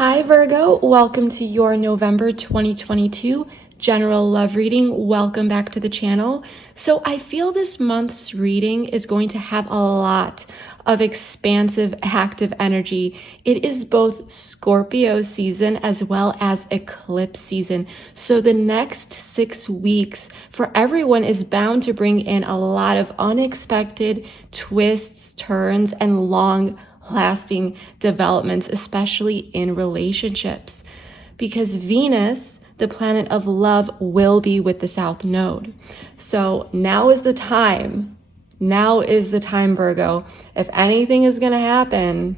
Hi Virgo, welcome to your November 2022 general love reading. Welcome back to the channel. So I feel this month's reading is going to have a lot of expansive, active energy. It is both Scorpio season as well as eclipse season. So the next 6 weeks for everyone is bound to bring in a lot of unexpected twists, turns, and long-lasting developments, especially in relationships, because Venus, the planet of love, will be with the South Node. So now is the time. Now is the time, Virgo. If anything is going to happen,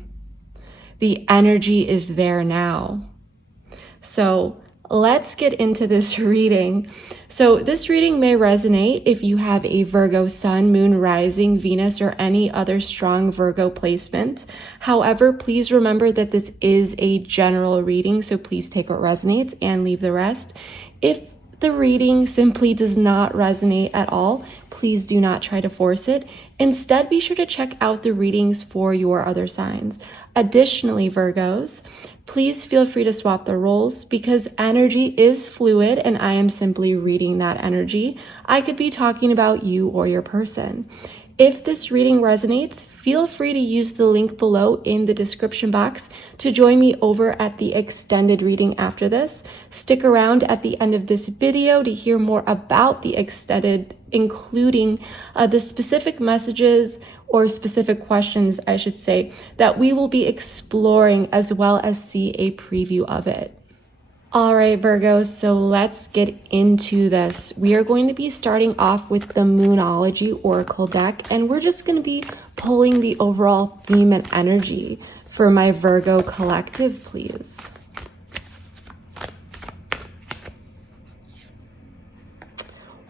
the energy is there now. So let's get into this reading. So this reading may resonate if you have a Virgo sun, moon, rising, Venus, or any other strong Virgo placement. However, please remember that this is a general reading, so please take what resonates and leave the rest. If the reading simply does not resonate at all, please do not try to force it. Instead, be sure to check out the readings for your other signs. Additionally, Virgos, please feel free to swap the roles because energy is fluid and I am simply reading that energy. I could be talking about you or your person. If this reading resonates, feel free to use the link below in the description box to join me over at the extended reading after this. Stick around at the end of this video to hear more about the extended, including the specific messages or specific questions, I should say, that we will be exploring, as well as see a preview of it. All right, Virgos, so let's get into this. We are going to be starting off with the Moonology Oracle deck, and we're just going to be pulling the overall theme and energy for my Virgo collective, please.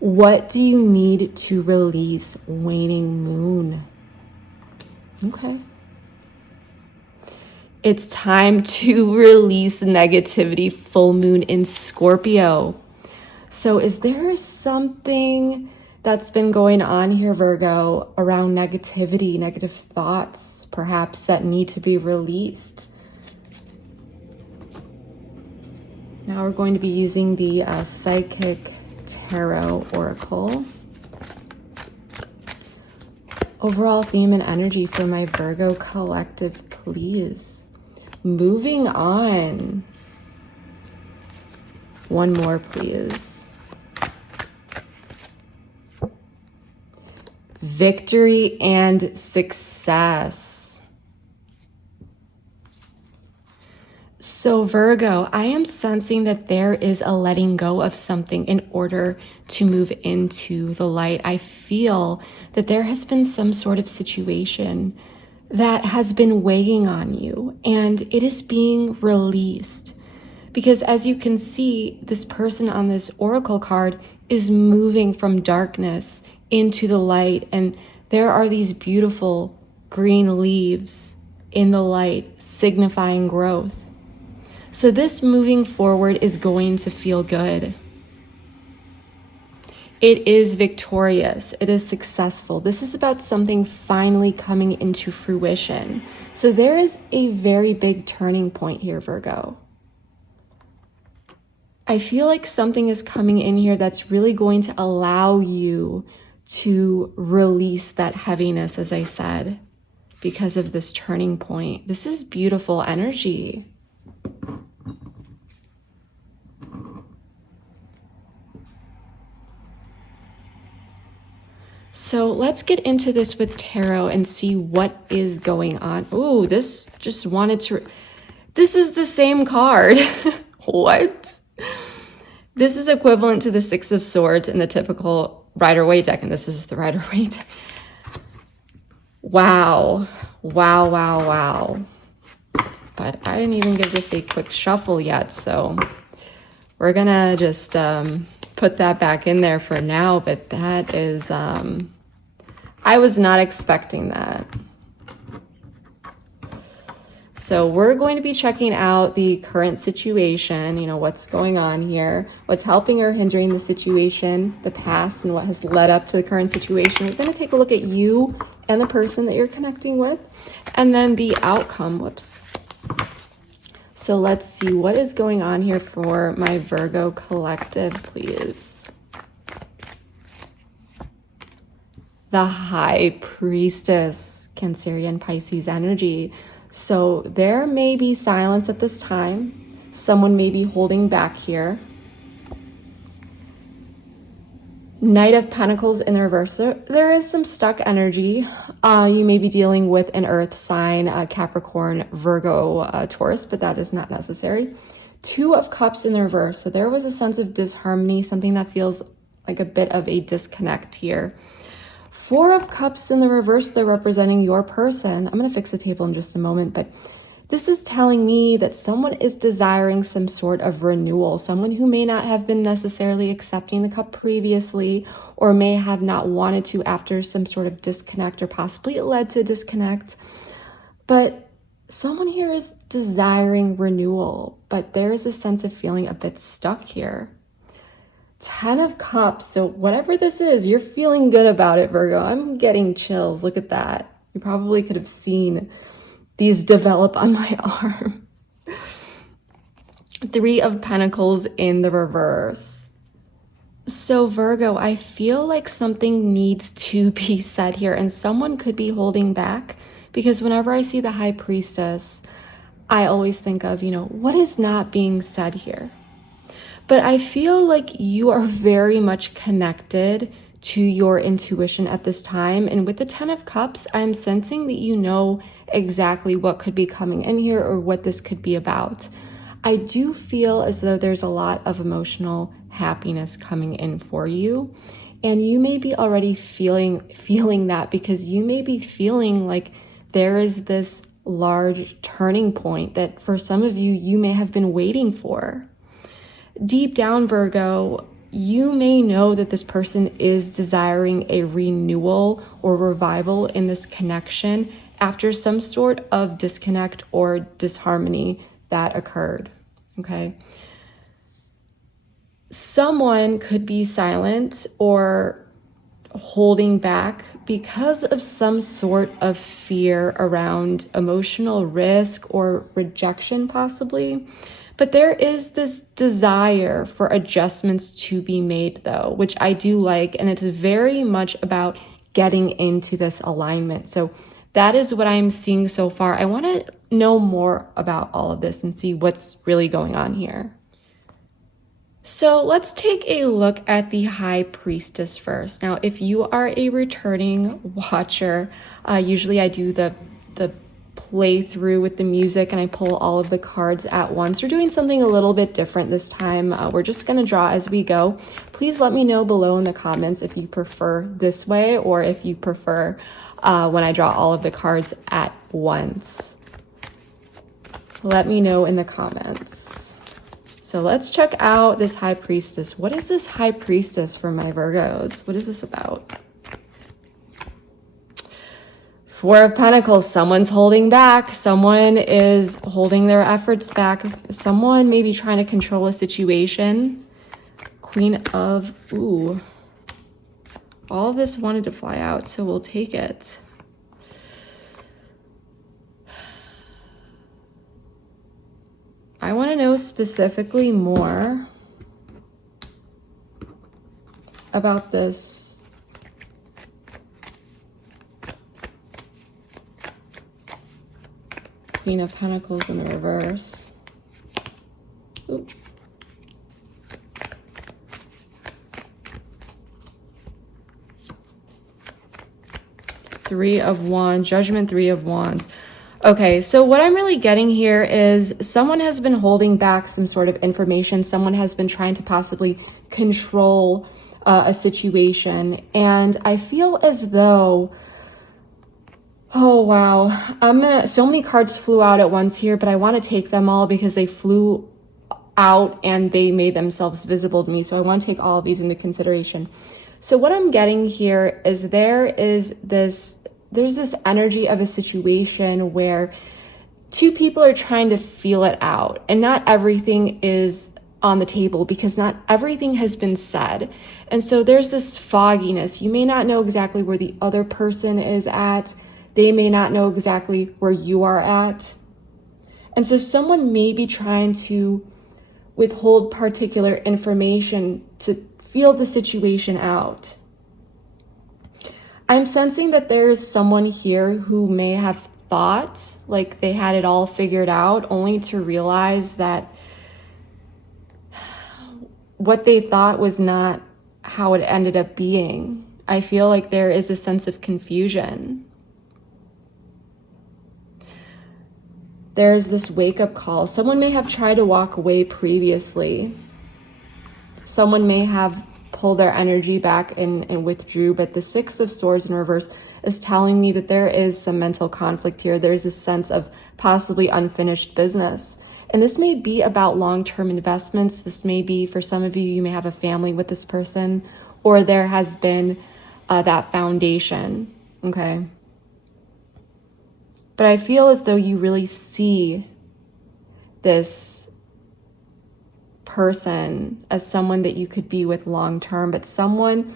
What do you need to release, waning moon? Okay. It's time to release negativity, full moon in Scorpio. So is there something that's been going on here, Virgo, around negativity, negative thoughts, perhaps, that need to be released? Now we're going to be using the Psychic Tarot Oracle. Overall theme and energy for my Virgo collective, please. Moving on. One more, please. Victory and success. So Virgo, I am sensing that there is a letting go of something in order to move into the light. I feel that there has been some sort of situation that has been weighing on you and it is being released. Because as you can see, this person on this oracle card is moving from darkness into the light, and there are these beautiful green leaves in the light signifying growth. So this moving forward is going to feel good. It is victorious. It is successful. This is about something finally coming into fruition. So there is a very big turning point here, Virgo. I feel like something is coming in here that's really going to allow you to release that heaviness, as I said, because of this turning point. This is beautiful energy. So let's get into this with tarot and see what is going on. Ooh, this just wanted to... This is the same card. What? This is equivalent to the Six of Swords in the typical Rider-Waite deck, and this is the Rider-Waite deck. Wow. Wow, wow, wow. But I didn't even give this a quick shuffle yet, so we're gonna just put that back in there for now. But that is... I was not expecting that. So we're going to be checking out the current situation, you know, what's going on here, what's helping or hindering the situation, the past, and what has led up to the current situation. We're going to take a look at you and the person that you're connecting with, and then the outcome. Whoops. So let's see what is going on here for my Virgo collective, please. The High Priestess, Cancerian Pisces energy. So there may be silence at this time. Someone may be holding back here. Knight of Pentacles in the reverse. So there is some stuck energy. You may be dealing with an earth sign, Capricorn, Virgo, Taurus, but that is not necessary. Two of Cups in the reverse. So there was a sense of disharmony, something that feels like a bit of a disconnect here. Four of Cups in the reverse, they're representing your person. I'm going to fix the table in just a moment, but this is telling me that someone is desiring some sort of renewal, someone who may not have been necessarily accepting the cup previously, or may have not wanted to after some sort of disconnect, or possibly it led to a disconnect. But someone here is desiring renewal, but there is a sense of feeling a bit stuck here. 10 of Cups, so whatever this is, you're feeling good about it, Virgo. I'm getting chills, look at that. You probably could have seen these develop on my arm. Three of Pentacles in the reverse. So Virgo, I feel like something needs to be said here, and someone could be holding back, because whenever I see the High Priestess, I always think of, what is not being said here? But I feel like you are very much connected to your intuition at this time. And with the 10 of Cups, I'm sensing that you know exactly what could be coming in here or what this could be about. I do feel as though there's a lot of emotional happiness coming in for you. And you may be already feeling that, because you may be feeling like there is this large turning point that for some of you, you may have been waiting for. Deep down, Virgo, you may know that this person is desiring a renewal or revival in this connection after some sort of disconnect or disharmony that occurred, okay? Someone could be silent or holding back because of some sort of fear around emotional risk or rejection, possibly. But there is this desire for adjustments to be made, though, which I do like, and it's very much about getting into this alignment. So that is what I'm seeing so far. I want to know more about all of this and see what's really going on here. So let's take a look at the High Priestess first. Now, if you are a returning watcher, usually I do the play through with the music and I pull all of the cards at once. We're doing something a little bit different this time. We're just going to draw as we go. Please let me know below in the comments if you prefer this way or if you prefer when I draw all of the cards at once. Let me know in the comments. So let's check out this High Priestess. What is this High Priestess for my Virgos? What is this about? Four of Pentacles, someone's holding back. Someone is holding their efforts back. Someone may be trying to control a situation. Queen of, all of this wanted to fly out, so we'll take it. I want to know specifically more about this Queen of Pentacles in the reverse. Ooh. Three of Wands, Judgment, Three of Wands. Okay, so what I'm really getting here is someone has been holding back some sort of information. Someone has been trying to possibly control a situation. And I feel as though, oh, wow. So many cards flew out at once here, but I want to take them all because they flew out and they made themselves visible to me. So I want to take all of these into consideration. So what I'm getting here is there's this energy of a situation where two people are trying to feel it out, and not everything is on the table because not everything has been said. And so there's this fogginess. You may not know exactly where the other person is at. They may not know exactly where you are at. And so someone may be trying to withhold particular information to feel the situation out. I'm sensing that there is someone here who may have thought like they had it all figured out, only to realize that what they thought was not how it ended up being. I feel like there is a sense of confusion. There's this wake-up call. Someone may have tried to walk away previously. Someone may have pulled their energy back and withdrew, but the Six of Swords in reverse is telling me that there is some mental conflict here. There's a sense of possibly unfinished business. And this may be about long-term investments. This may be, for some of you, you may have a family with this person, or there has been that foundation, okay? But I feel as though you really see this person as someone that you could be with long term, but someone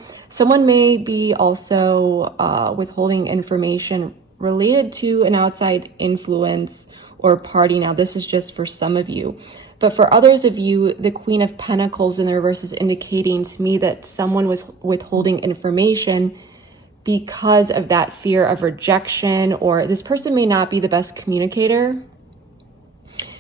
may be also withholding information related to an outside influence or party. Now, this is just for some of you. But for others of you, the Queen of Pentacles in the reverse is indicating to me that someone was withholding information because of that fear of rejection, or this person may not be the best communicator,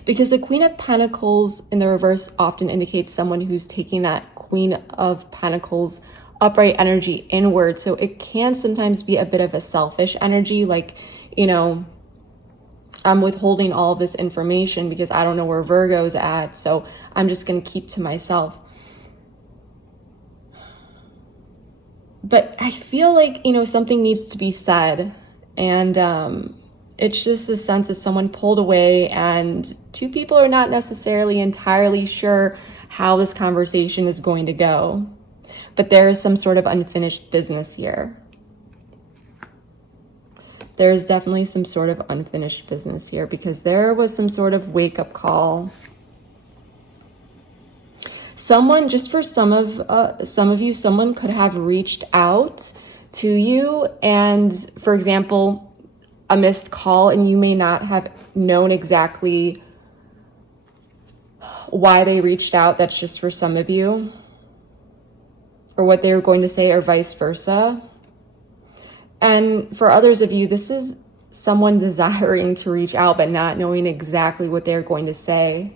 because the Queen of Pentacles in the reverse often indicates someone who's taking that Queen of Pentacles upright energy inward. So it can sometimes be a bit of a selfish energy, like, you know, I'm withholding all of this information because I don't know where Virgo's at, so I'm just going to keep to myself. But I feel like, you know, something needs to be said. And it's just a sense that someone pulled away and two people are not necessarily entirely sure how this conversation is going to go. But there is some sort of unfinished business here. There's definitely some sort of unfinished business here because there was some sort of wake-up call. Someone, just for some of you, someone could have reached out to you and, for example, a missed call, and you may not have known exactly why they reached out. That's just for some of you, or what they were going to say, or vice versa. And for others of you, this is someone desiring to reach out but not knowing exactly what they're going to say.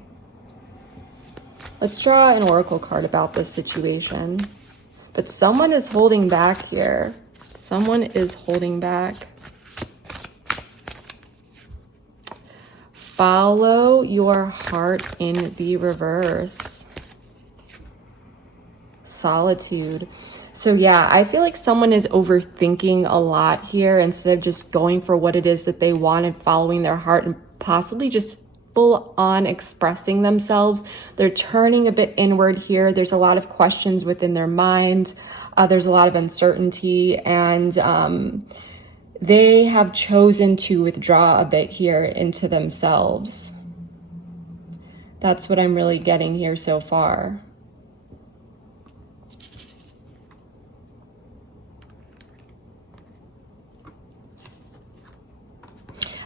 Let's draw an oracle card about this situation. But someone is holding back here. Someone is holding back. Follow your heart in the reverse. Solitude. So yeah, I feel like someone is overthinking a lot here instead of just going for what it is that they want and following their heart and possibly just full on expressing themselves. They're turning a bit inward here. There's a lot of questions within their mind. There's a lot of uncertainty, and they have chosen to withdraw a bit here into themselves. That's what I'm really getting here so far.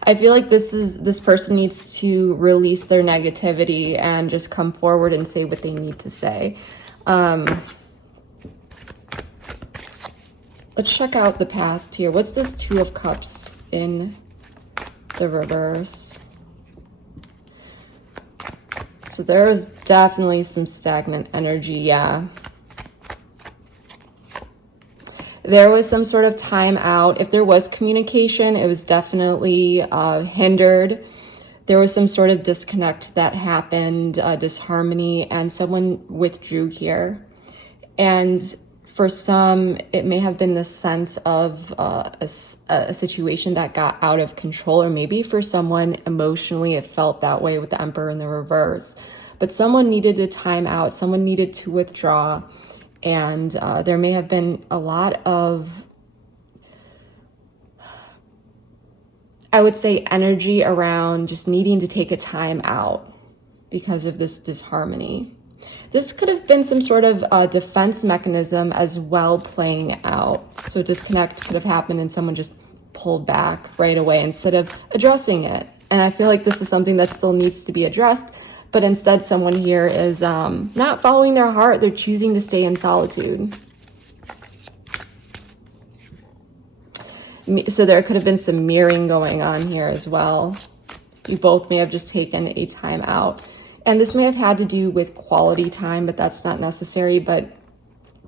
I feel like this person needs to release their negativity and just come forward and say what they need to say. Let's check out the past here. What's this Two of Cups in the reverse? So there is definitely some stagnant energy, yeah. There was some sort of time out. If there was communication, it was definitely hindered. There was some sort of disconnect that happened, disharmony, and someone withdrew here. And for some, it may have been the sense of a situation that got out of control, or maybe for someone emotionally, it felt that way with the Emperor in the reverse. But someone needed a time out. Someone needed to withdraw. And there may have been a lot of, I would say, energy around just needing to take a time out because of this disharmony. This could have been some sort of defense mechanism as well playing out. So disconnect could have happened and someone just pulled back right away instead of addressing it And I feel like this is something that still needs to be addressed, but instead someone here is not following their heart. They're choosing to stay in solitude. So there could have been some mirroring going on here as well. You both may have just taken a time out. And this may have had to do with quality time, but that's not necessary. But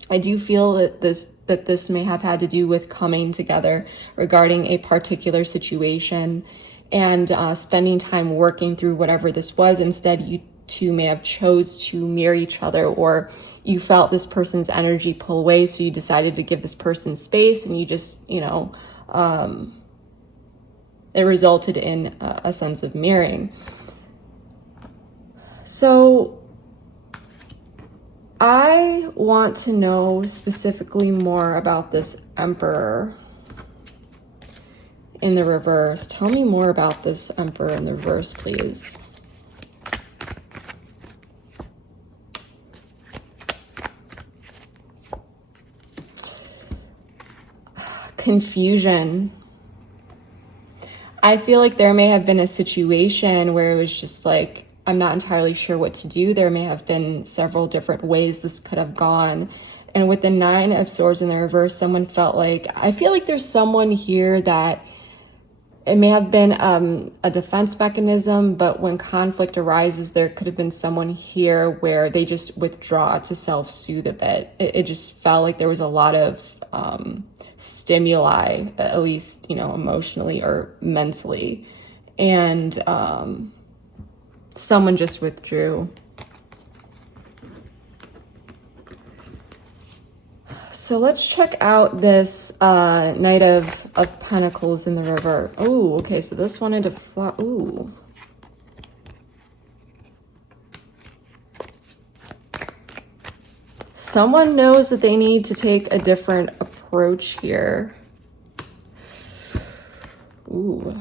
I do feel that this may have had to do with coming together regarding a particular situation and spending time working through whatever this was. Instead, you two may have chose to mirror each other, or you felt this person's energy pull away, so you decided to give this person space, and you just, you know, it resulted in a sense of mirroring. So I want to know specifically more about this Emperor in the reverse. Tell me more about this Emperor in the reverse, please. Confusion. I feel like there may have been a situation where it was just like, I'm not entirely sure what to do. There may have been several different ways this could have gone. And with the Nine of Swords in the reverse, someone felt like, I feel like there's someone here that it may have been a defense mechanism, but when conflict arises, there could have been someone here where they just withdraw to self-soothe a bit. It just felt like there was a lot of stimuli, at least, you know, emotionally or mentally. And someone just withdrew. So let's check out this Knight of Pentacles in the reverse. Oh, okay, so this wanted to fly. Ooh. Someone knows that they need to take a different approach here. Ooh.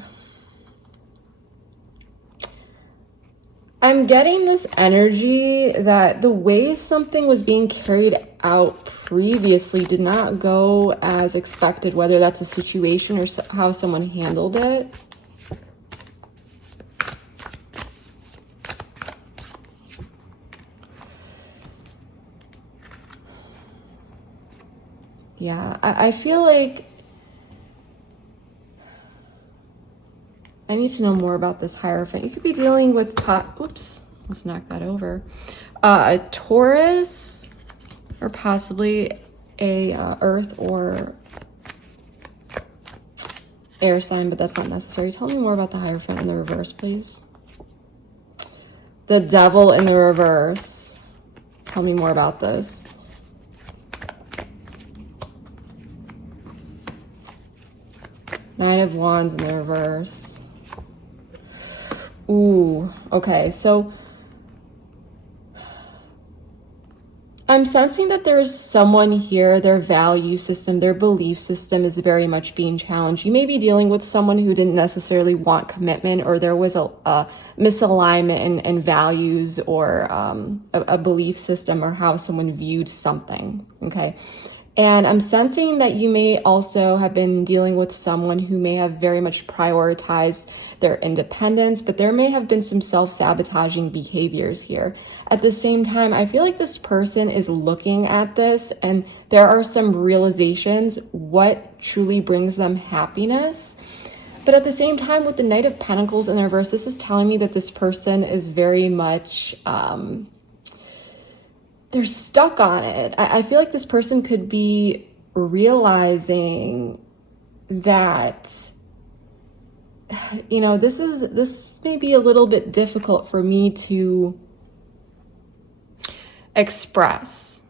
I'm getting this energy that the way something was being carried out previously did not go as expected, whether that's a situation or how someone handled it. Yeah, I feel like I need to know more about this Hierophant. You could be dealing with oops, let's knock that over. A Taurus, or possibly a Earth or air sign, but that's not necessary. Tell me more about the Hierophant in the reverse, please. The Devil in the reverse. Tell me more about this. Nine of Wands in the reverse. Ooh, okay, so I'm sensing that there's someone here, their value system, their belief system is very much being challenged. You may be dealing with someone who didn't necessarily want commitment, or there was a misalignment in values, or a belief system, or how someone viewed something, okay? And I'm sensing that you may also have been dealing with someone who may have very much prioritized their independence, but there may have been some self-sabotaging behaviors here. At the same time, I feel like this person is looking at this and there are some realizations what truly brings them happiness. But at the same time, with the Knight of Pentacles in the reverse, this is telling me that this person is very much they're stuck on it. I feel like this person could be realizing that, you know, this may be a little bit difficult for me to express.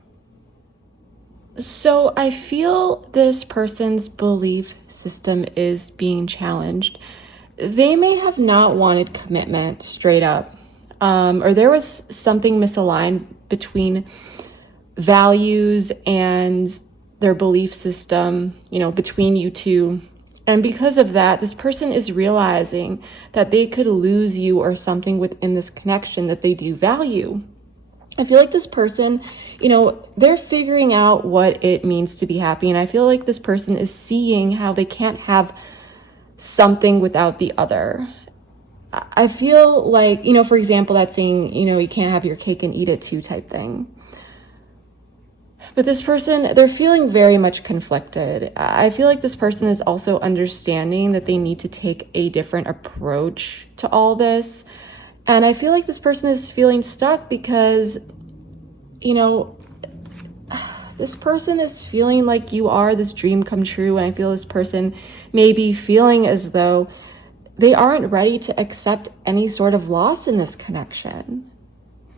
So I feel this person's belief system is being challenged. They may have not wanted commitment straight up, or there was something misaligned between values and their belief system, you know, between you two. And because of that, this person is realizing that they could lose you or something within this connection that they do value. I feel like this person, you know, they're figuring out what it means to be happy. And I feel like this person is seeing how they can't have something without the other. I feel like, you know, for example, that saying, you know, you can't have your cake and eat it too type thing. But this person, they're feeling very much conflicted. I feel like this person is also understanding that they need to take a different approach to all this. And I feel like this person is feeling stuck because, you know, this person is feeling like you are this dream come true. And I feel this person may be feeling as though they aren't ready to accept any sort of loss in this connection.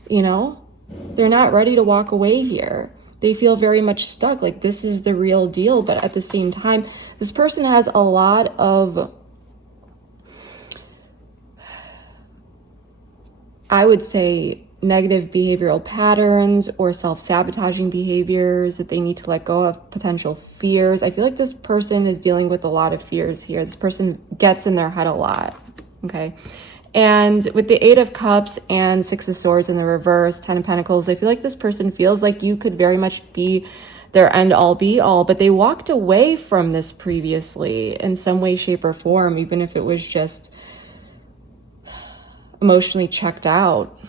You know, they're not ready to walk away here. They feel very much stuck, like this is the real deal. But at the same time, this person has a lot of, I would say, negative behavioral patterns or self-sabotaging behaviors that they need to let go of, potential fears. I feel like this person is dealing with a lot of fears here. This person gets in their head a lot, okay? And with the Eight of Cups and Six of Swords in the reverse, Ten of Pentacles, I feel like this person feels like you could very much be their end-all be-all, but they walked away from this previously in some way, shape, or form, even if it was just emotionally checked out.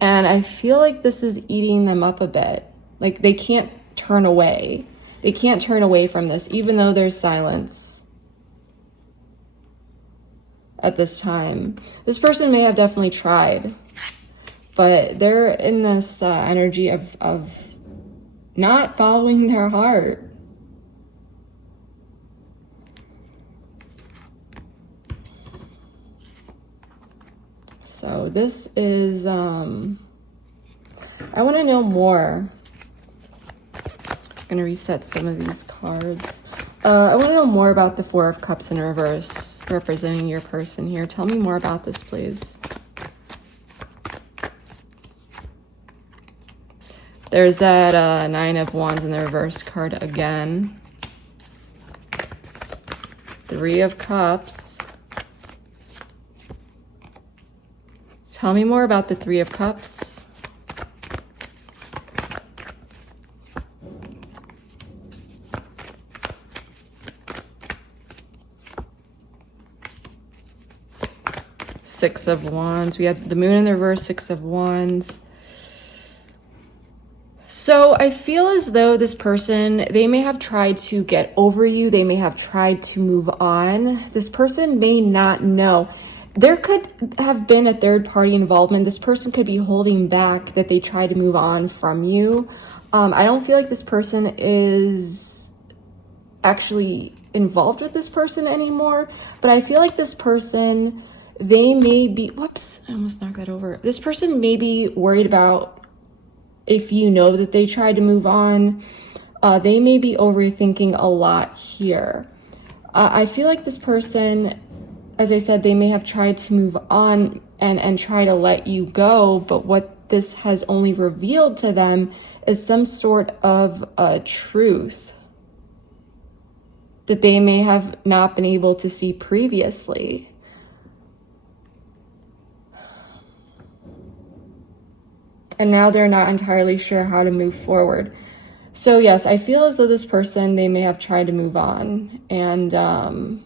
And I feel like this is eating them up a bit. Like they can't turn away. They can't turn away from this, even though there's silence at this time. This person may have definitely tried, but they're in this energy of not following their heart. So this is, I want to know more. I'm going to reset some of these cards. I want to know more about the Four of Cups in reverse, representing your person here. Tell me more about this, please. There's that Nine of Wands in the reverse card again. Three of Cups. Tell me more about the Three of Cups. Six of Wands. We have the Moon in the reverse, Six of Wands. So I feel as though this person, they may have tried to get over you. They may have tried to move on. This person may not know. There could have been a third party involvement. This person could be holding back that they try to move on from you. I don't feel like this person is actually involved with this person anymore, but I feel like this person, they may be, whoops, I almost knocked that over. This person may be worried about if you know that they tried to move on. They may be overthinking a lot here. I feel like this person, as I said, they may have tried to move on and try to let you go, but what this has only revealed to them is some sort of a truth that they may have not been able to see previously. And now they're not entirely sure how to move forward. So yes, I feel as though this person, they may have tried to move on, and I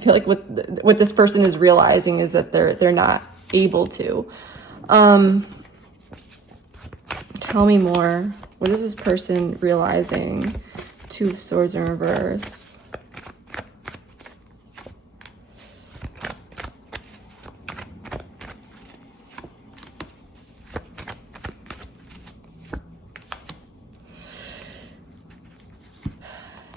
feel like what this person is realizing is that they're not able to. Tell me more. What is this person realizing? Two of Swords in reverse.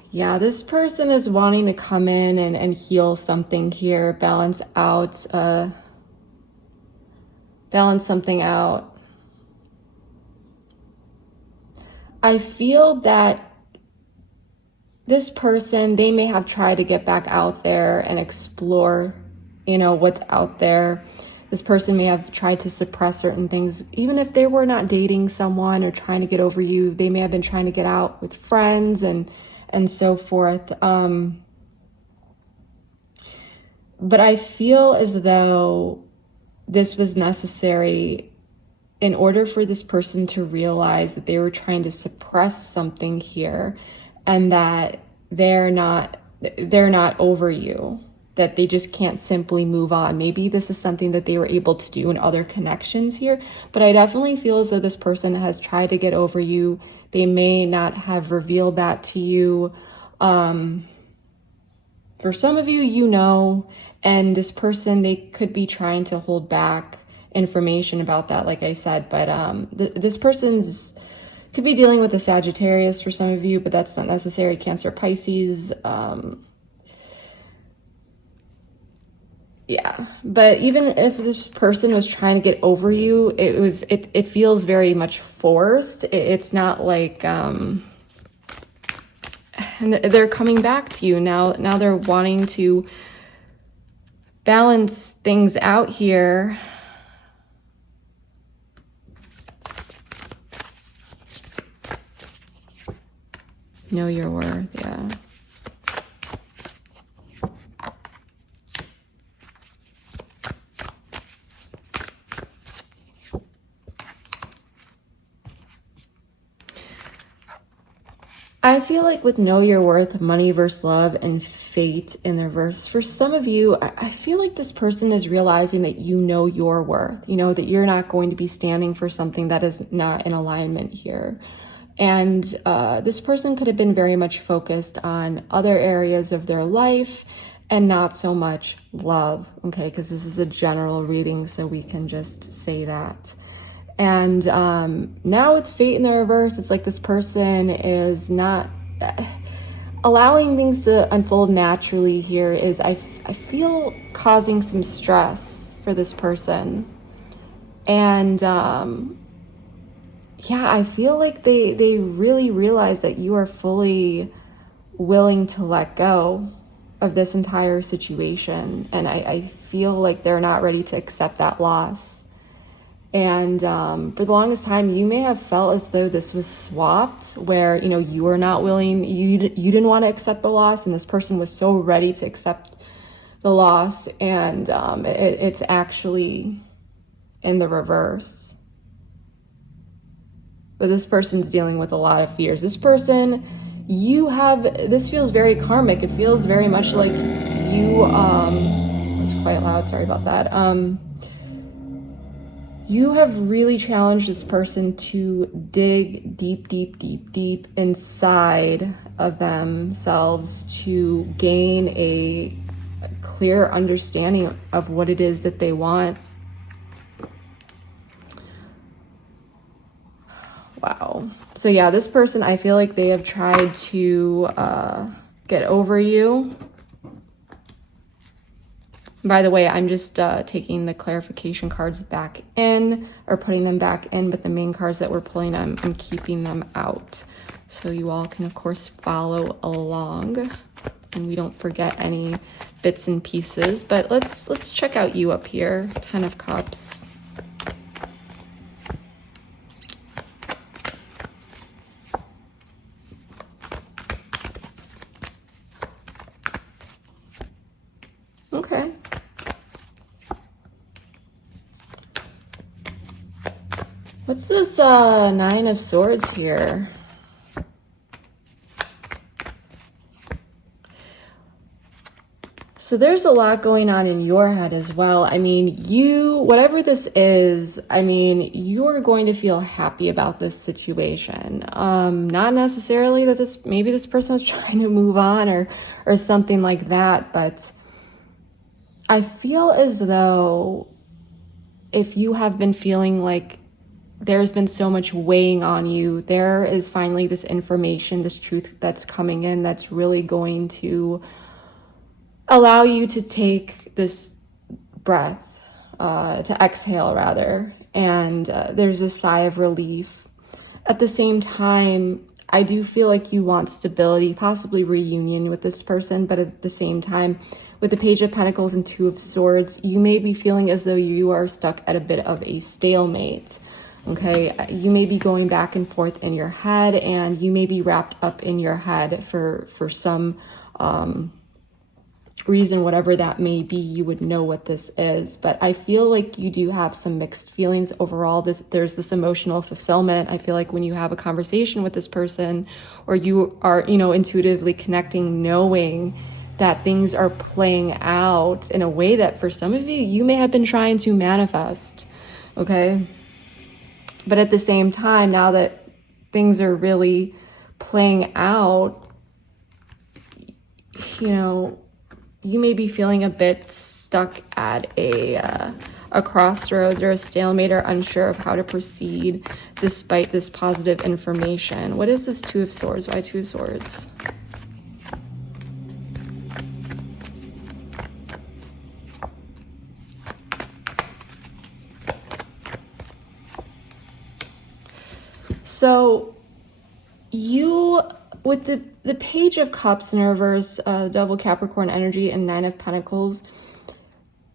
Yeah, this person is wanting to come in and heal something here, balance something out. I feel that this person, they may have tried to get back out there and explore, you know, what's out there. This person may have tried to suppress certain things. Even if they were not dating someone or trying to get over you, they may have been trying to get out with friends and so forth. But I feel as though this was necessary in order for this person to realize that they were trying to suppress something here, and that they're not over you. that they just can't simply move on. Maybe this is something that they were able to do in other connections here, but I definitely feel as though this person has tried to get over you. They may not have revealed that to you. For some of you, you know, and this person, they could be trying to hold back information about that, like I said, but this person's could be dealing with a Sagittarius for some of you, but that's not necessary. Cancer, Pisces, yeah, but even if this person was trying to get over you, it feels very much forced. It's not like and they're coming back to you now. Now they're wanting to balance things out here. Know your worth, yeah. I feel like with know your worth, money versus love, and fate in the reverse, for some of you, I feel like this person is realizing that you know your worth, you know, that you're not going to be standing for something that is not in alignment here. And this person could have been very much focused on other areas of their life and not so much love, okay? Because this is a general reading, so we can just say that. And now with fate in the reverse, it's like this person is not allowing things to unfold naturally here. Is I feel causing some stress for this person. And yeah, I feel like they really realize that you are fully willing to let go of this entire situation. And I feel like they're not ready to accept that loss. And for the longest time, you may have felt as though this was swapped, where, you know, you were not willing, you didn't want to accept the loss, and this person was so ready to accept the loss. And it's actually in the reverse. But this person's dealing with a lot of fears. This person, this feels very karmic. It feels very much like you, it was quite loud, sorry about that. You have really challenged this person to dig deep, deep, deep, deep inside of themselves to gain a clear understanding of what it is that they want. Wow. So yeah, this person, I feel like they have tried to get over you. By the way, I'm just taking the clarification cards back in, or putting them back in, but the main cards that we're pulling, I'm keeping them out. So you all can, of course, follow along, and we don't forget any bits and pieces. But let's check out you up here. 10 of Cups. Okay. What's this 9 of Swords here? So there's a lot going on in your head as well. I mean, whatever this is, I mean, you're going to feel happy about this situation. Not necessarily that maybe this person was trying to move on or something like that, but I feel as though if you have been feeling like there's been so much weighing on you, there is finally this information, this truth that's coming in that's really going to allow you to take this breath, to exhale rather, and there's a sigh of relief. At the same time, I do feel like you want stability, possibly reunion with this person, but at the same time, with the Page of Pentacles and 2 of Swords, you may be feeling as though you are stuck at a bit of a stalemate. Okay, you may be going back and forth in your head, and you may be wrapped up in your head for some reason, whatever that may be. You would know what this is, but I feel like you do have some mixed feelings overall. There's this emotional fulfillment. I feel like when you have a conversation with this person, or you are, intuitively connecting, knowing that things are playing out in a way that for some of you may have been trying to manifest, okay? But at the same time, now that things are really playing out, you know, you may be feeling a bit stuck at a crossroads or a stalemate, or unsure of how to proceed despite this positive information. What is this Two of Swords? Why Two of Swords? So you, with the Page of Cups in reverse, Devil Capricorn energy, and Nine of Pentacles,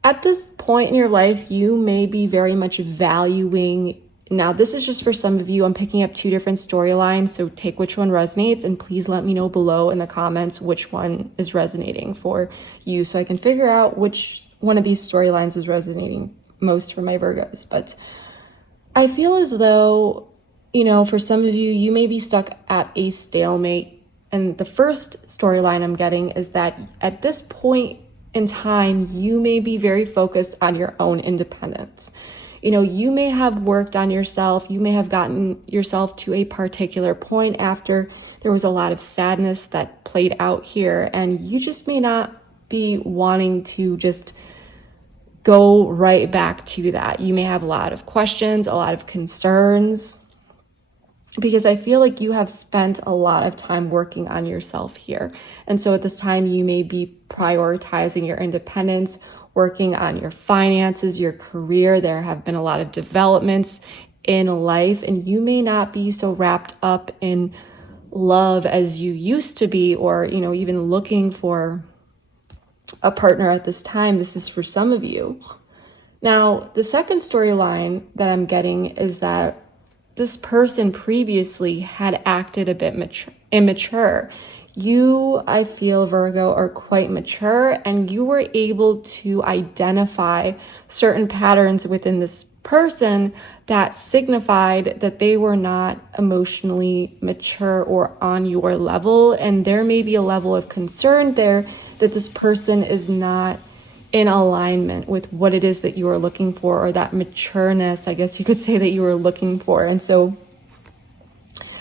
at this point in your life, you may be very much valuing, now this is just for some of you, I'm picking up two different storylines, so take which one resonates, and please let me know below in the comments which one is resonating for you, so I can figure out which one of these storylines is resonating most for my Virgos. But I feel as though, you know, for some of you, you may be stuck at a stalemate. And the first storyline I'm getting is that at this point in time, you may be very focused on your own independence. You know, you may have worked on yourself. You may have gotten yourself to a particular point after there was a lot of sadness that played out here. And you just may not be wanting to just go right back to that. You may have a lot of questions, a lot of concerns, because I feel like you have spent a lot of time working on yourself here. And so at this time, you may be prioritizing your independence, working on your finances, your career. There have been a lot of developments in life, and you may not be so wrapped up in love as you used to be, or, you know, even looking for a partner at this time. This is for some of you. Now, the second storyline that I'm getting is that this person previously had acted a bit immature. You, I feel, Virgo, are quite mature, and you were able to identify certain patterns within this person that signified that they were not emotionally mature or on your level. And there may be a level of concern there that this person is not in alignment with what it is that you are looking for, or that matureness, I guess you could say, that you are looking for. And so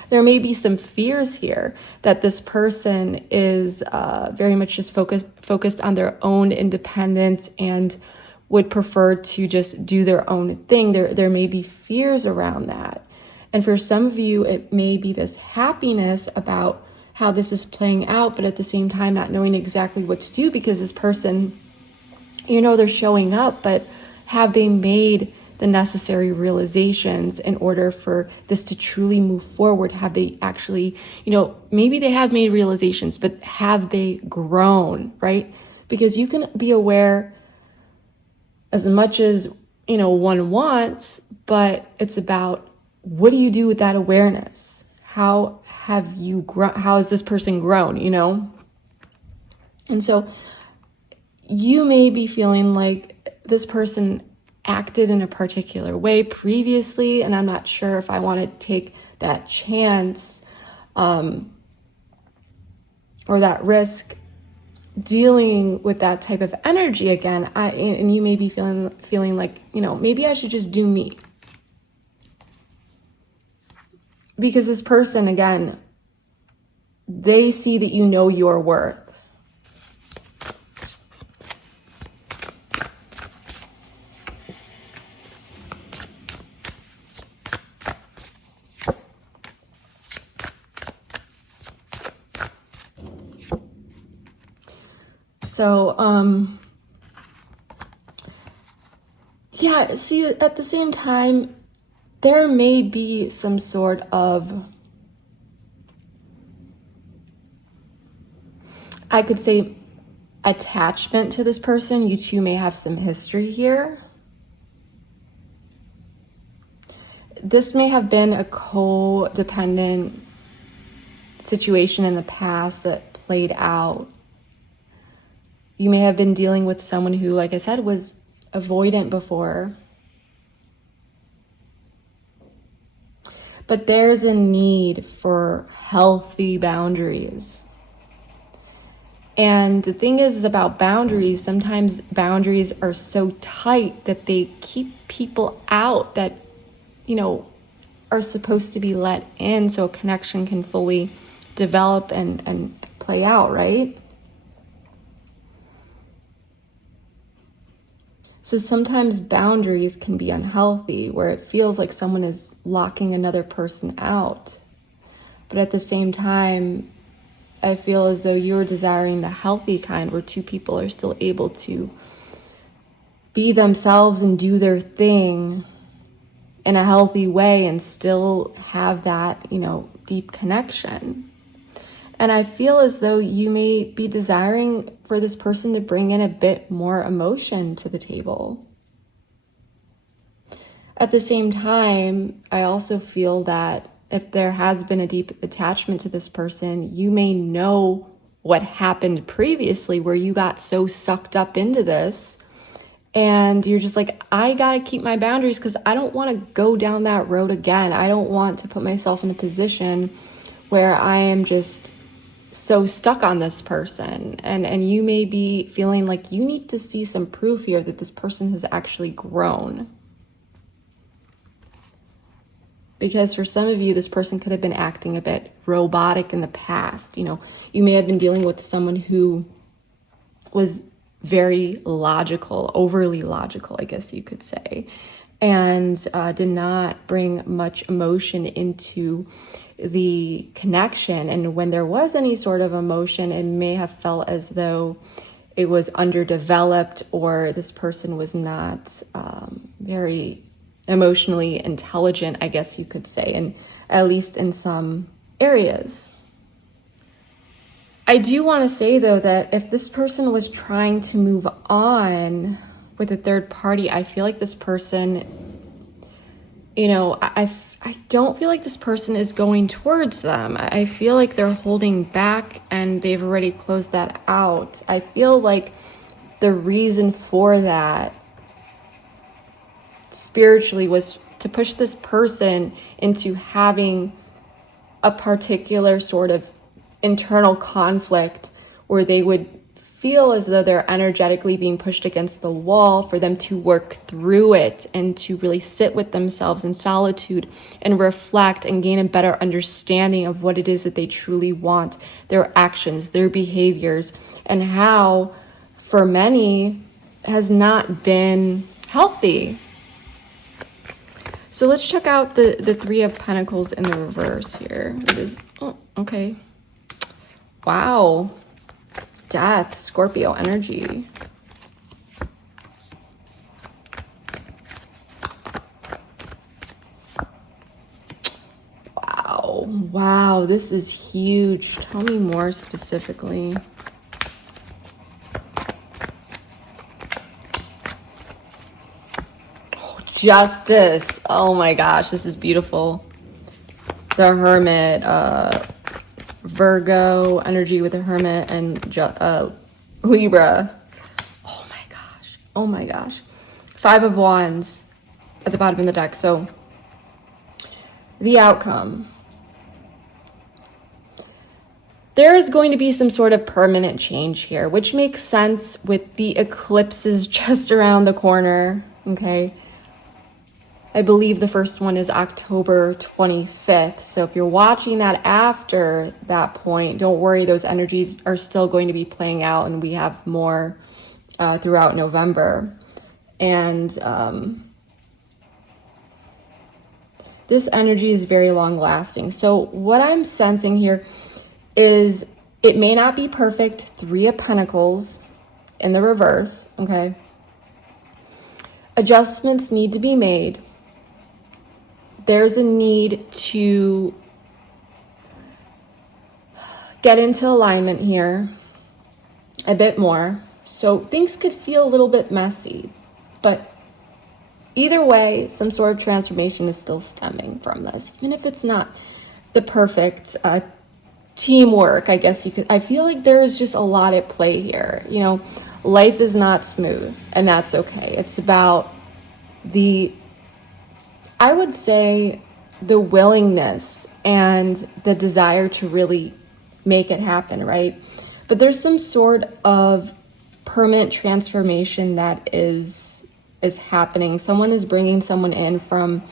there may be some fears here that this person is very much just focused on their own independence and would prefer to just do their own thing. There may be fears around that. And for some of you, it may be this happiness about how this is playing out, but at the same time, not knowing exactly what to do, because this person, you know, they're showing up, but have they made the necessary realizations in order for this to truly move forward? Have they actually, you know, maybe they have made realizations, but have they grown, right? Because you can be aware as much as, you know, one wants, but it's about, what do you do with that awareness? How have you grown? How has this person grown, you know? And so you may be feeling like this person acted in a particular way previously, and I'm not sure if I want to take that chance or that risk dealing with that type of energy again. And you may be feeling like, you know, maybe I should just do me. Because this person, again, they see that you know your worth. So, yeah, see, at the same time, there may be some sort of, I could say, attachment to this person. You two may have some history here. This may have been a codependent situation in the past that played out. You may have been dealing with someone who, like I said, was avoidant before. But there's a need for healthy boundaries. And the thing is about boundaries, sometimes boundaries are so tight that they keep people out that, are supposed to be let in so a connection can fully develop and play out, right? So sometimes boundaries can be unhealthy, where it feels like someone is locking another person out. But at the same time, I feel as though you're desiring the healthy kind, where two people are still able to be themselves and do their thing in a healthy way and still have that, deep connection. And I feel as though you may be desiring for this person to bring in a bit more emotion to the table. At the same time, I also feel that if there has been a deep attachment to this person, you may know what happened previously where you got so sucked up into this and you're just like, I gotta keep my boundaries because I don't want to go down that road again. I don't want to put myself in a position where I am just so stuck on this person. And you may be feeling like you need to see some proof here that this person has actually grown. Because for some of you, this person could have been acting a bit robotic in the past. You may have been dealing with someone who was very logical, overly logical, I guess you could say, and did not bring much emotion into the connection. And when there was any sort of emotion, it may have felt as though it was underdeveloped or this person was not very emotionally intelligent, I guess you could say, and at least in some areas. I do want to say, though, that if this person was trying to move on with a third party, I feel like this person, I don't feel like this person is going towards them. I feel like they're holding back and they've already closed that out. I feel like the reason for that spiritually was to push this person into having a particular sort of internal conflict where they would feel as though they're energetically being pushed against the wall, for them to work through it and to really sit with themselves in solitude and reflect and gain a better understanding of what it is that they truly want, their actions, their behaviors, and how for many has not been healthy. So let's check out the Three of Pentacles in the reverse here. It is, okay. Wow. Death, Scorpio energy. Wow, this is huge. Tell me more specifically. Justice. Oh my gosh, this is beautiful. The Hermit, Virgo energy with the Hermit, and Libra. Oh my gosh. Five of Wands at the bottom of the deck. So the outcome. There is going to be some sort of permanent change here, which makes sense with the eclipses just around the corner, okay? I believe the first one is October 25th. So if you're watching that after that point, don't worry, those energies are still going to be playing out, and we have more throughout November. And this energy is very long lasting. So what I'm sensing here is it may not be perfect. Three of Pentacles in the reverse, okay? Adjustments need to be made. There's a need to get into alignment here a bit more. So things could feel a little bit messy, but either way, some sort of transformation is still stemming from this. Even if it's not the perfect teamwork, I guess you could, I feel like there's just a lot at play here. Life is not smooth, and that's okay. It's about I would say the willingness and the desire to really make it happen, right? But there's some sort of permanent transformation that is happening. Someone is bringing someone in from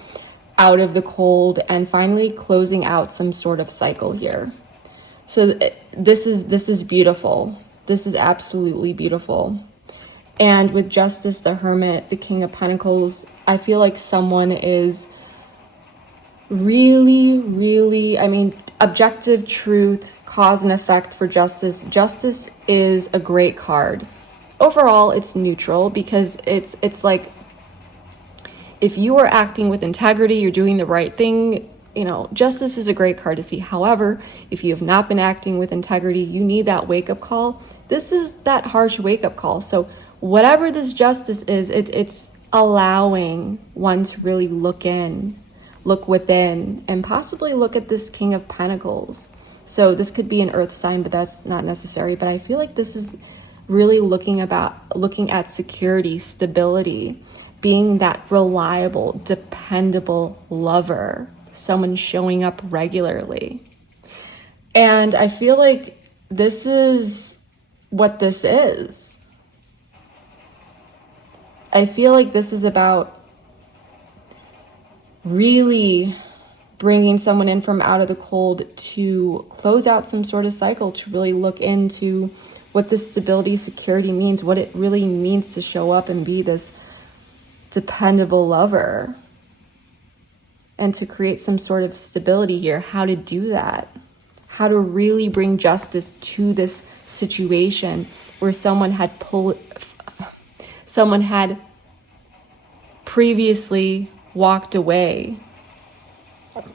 out of the cold and finally closing out some sort of cycle here. So this is beautiful. This is absolutely beautiful. And with Justice, the Hermit, the King of Pentacles, I feel like someone is really, I mean, objective truth, cause and effect for Justice. Justice is a great card. Overall, it's neutral because it's like, if you are acting with integrity, you're doing the right thing, you know, Justice is a great card to see. However, if you have not been acting with integrity, you need that wake-up call. This is that harsh wake-up call. So whatever this Justice is, it's allowing one to really look within, and possibly look at this King of Pentacles. So this could be an earth sign, but that's not necessary. But I feel like this is really looking at security, stability, being that reliable, dependable lover, someone showing up regularly. And I feel like this is what this is. I feel like this is about really bringing someone in from out of the cold to close out some sort of cycle, to really look into what this stability, security means, what it really means to show up and be this dependable lover, and to create some sort of stability here. How to do that, how to really bring justice to this situation where someone had previously walked away,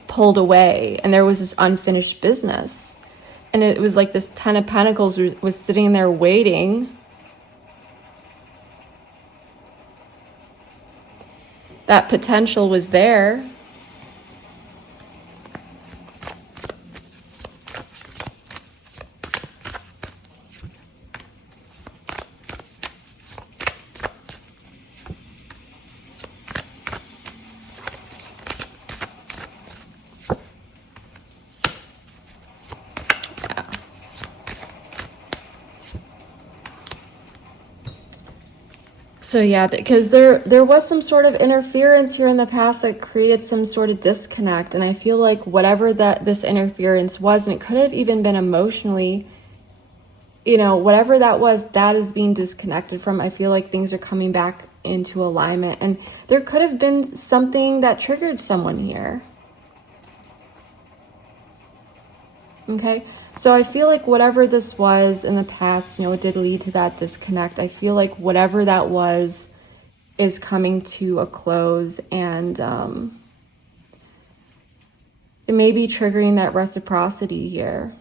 pulled away, and there was this unfinished business. And it was like this Ten of Pentacles was sitting there waiting. That potential was there. So yeah, because there was some sort of interference here in the past that created some sort of disconnect. And I feel like whatever this interference was, and it could have even been emotionally, you know, whatever that was, that is being disconnected from. I feel like things are coming back into alignment. And there could have been something that triggered someone here. Okay, so I feel like whatever this was in the past, you know, it did lead to that disconnect. I feel like whatever that was is coming to a close, and it may be triggering that reciprocity here.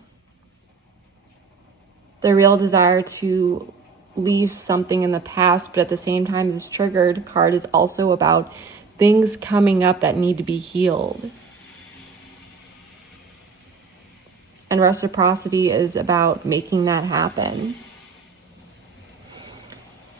The real desire to leave something in the past, but at the same time, this triggered card is also about things coming up that need to be healed. And reciprocity is about making that happen.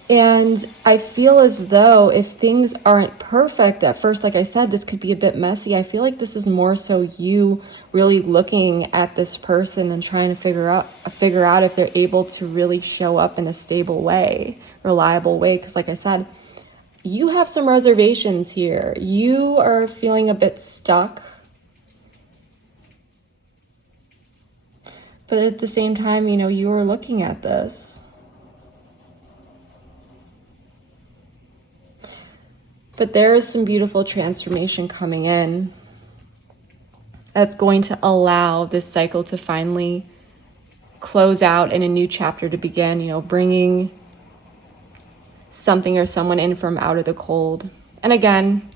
And I feel as though if things aren't perfect at first, like I said, this could be a bit messy. I feel like this is more so you really looking at this person and trying to figure out if they're able to really show up in a stable way, reliable way. Because like I said, you have some reservations here. You are feeling a bit stuck. But at the same time, you know, you are looking at this. But there is some beautiful transformation coming in that's going to allow this cycle to finally close out and a new chapter to begin, you know, bringing something or someone in from out of the cold. And again,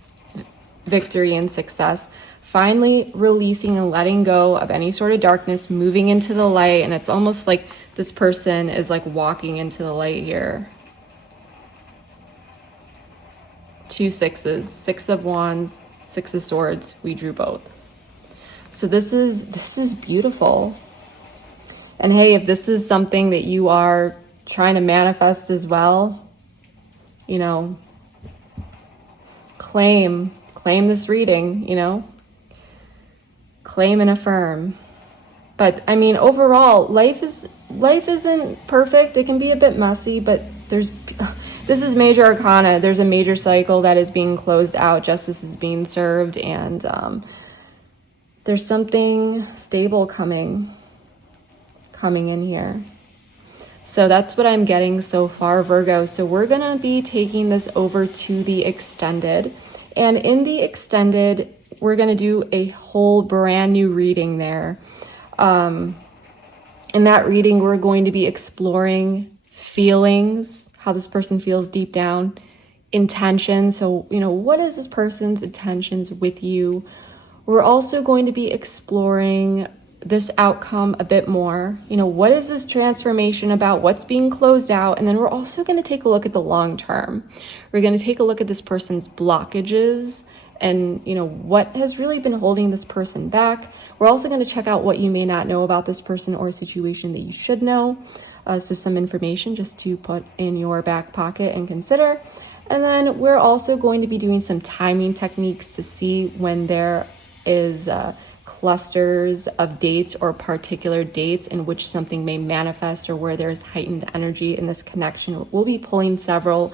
victory and success. Finally releasing and letting go of any sort of darkness, moving into the light. And it's almost like this person is like walking into the light here. 2 sixes, 6 of wands, 6 of swords. We drew both. So this is beautiful. And hey, if this is something that you are trying to manifest as well, you know, claim this reading, you know, claim and affirm. But I mean, overall, life is life isn't perfect. It can be a bit messy, but this is major arcana. There's a major cycle that is being closed out. Justice is being served, and there's something stable coming in here. So that's what I'm getting so far, Virgo. So we're gonna be taking this over to the extended, and in the extended, we're gonna do a whole brand new reading there. In that reading, we're going to be exploring feelings, how this person feels deep down, intention. So, what is this person's intentions with you? We're also going to be exploring this outcome a bit more. What is this transformation about? What's being closed out? And then we're also going to take a look at the long term. We're going to take a look at this person's blockages and what has really been holding this person back. We're also going to check out what you may not know about this person or situation that you should know. So some information just to put in your back pocket and consider. And then we're also going to be doing some timing techniques to see when there is clusters of dates or particular dates in which something may manifest, or where there's heightened energy in this connection. We'll be pulling several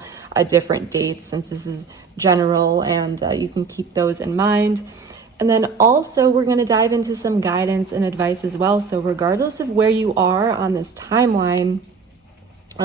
different dates, since this is general, and you can keep those in mind. And then also we're going to dive into some guidance and advice as well. So regardless of where you are on this timeline,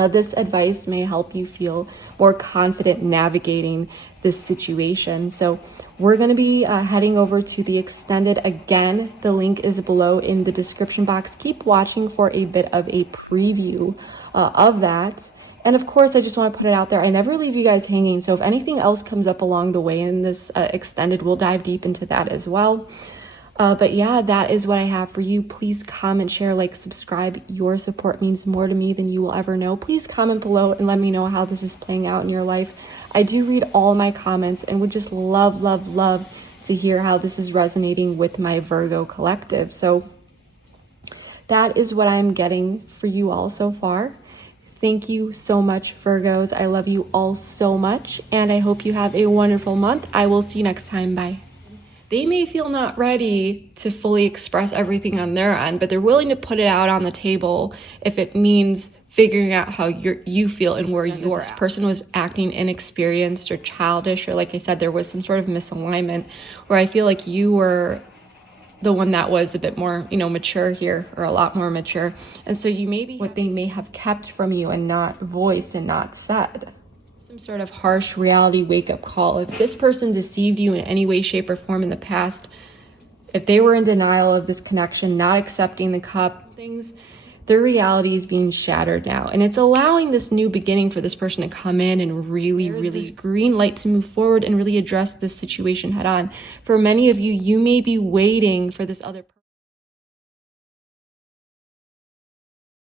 this advice may help you feel more confident navigating this situation. So we're going to be heading over to the extended. Again, the link is below in the description box. Keep watching for a bit of a preview of that. And of course, I just want to put it out there, I never leave you guys hanging. So if anything else comes up along the way in this extended, we'll dive deep into that as well. But yeah, that is what I have for you. Please comment, share, like, subscribe. Your support means more to me than you will ever know. Please comment below and let me know how this is playing out in your life. I do read all my comments and would just love to hear how this is resonating with my Virgo collective. So that is what I'm getting for you all so far. Thank you so much, Virgos. I love you all so much, and I hope you have a wonderful month. I will see you next time. Bye. They may feel not ready to fully express everything on their end, but they're willing to put it out on the table if it means figuring out how you feel and where you're at. This person was acting inexperienced or childish, or like I said, there was some sort of misalignment where I feel like you were the one that was a bit more, mature here, or a lot more mature. And so you maybe what they may have kept from you and not voiced and not said. Some sort of harsh reality wake-up call. If this person deceived you in any way, shape, or form in the past, if they were in denial of this connection, not accepting the cup, things, their reality is being shattered now. And it's allowing this new beginning for this person to come in and really this green light to move forward and really address this situation head on. For many of you, you may be waiting for this other person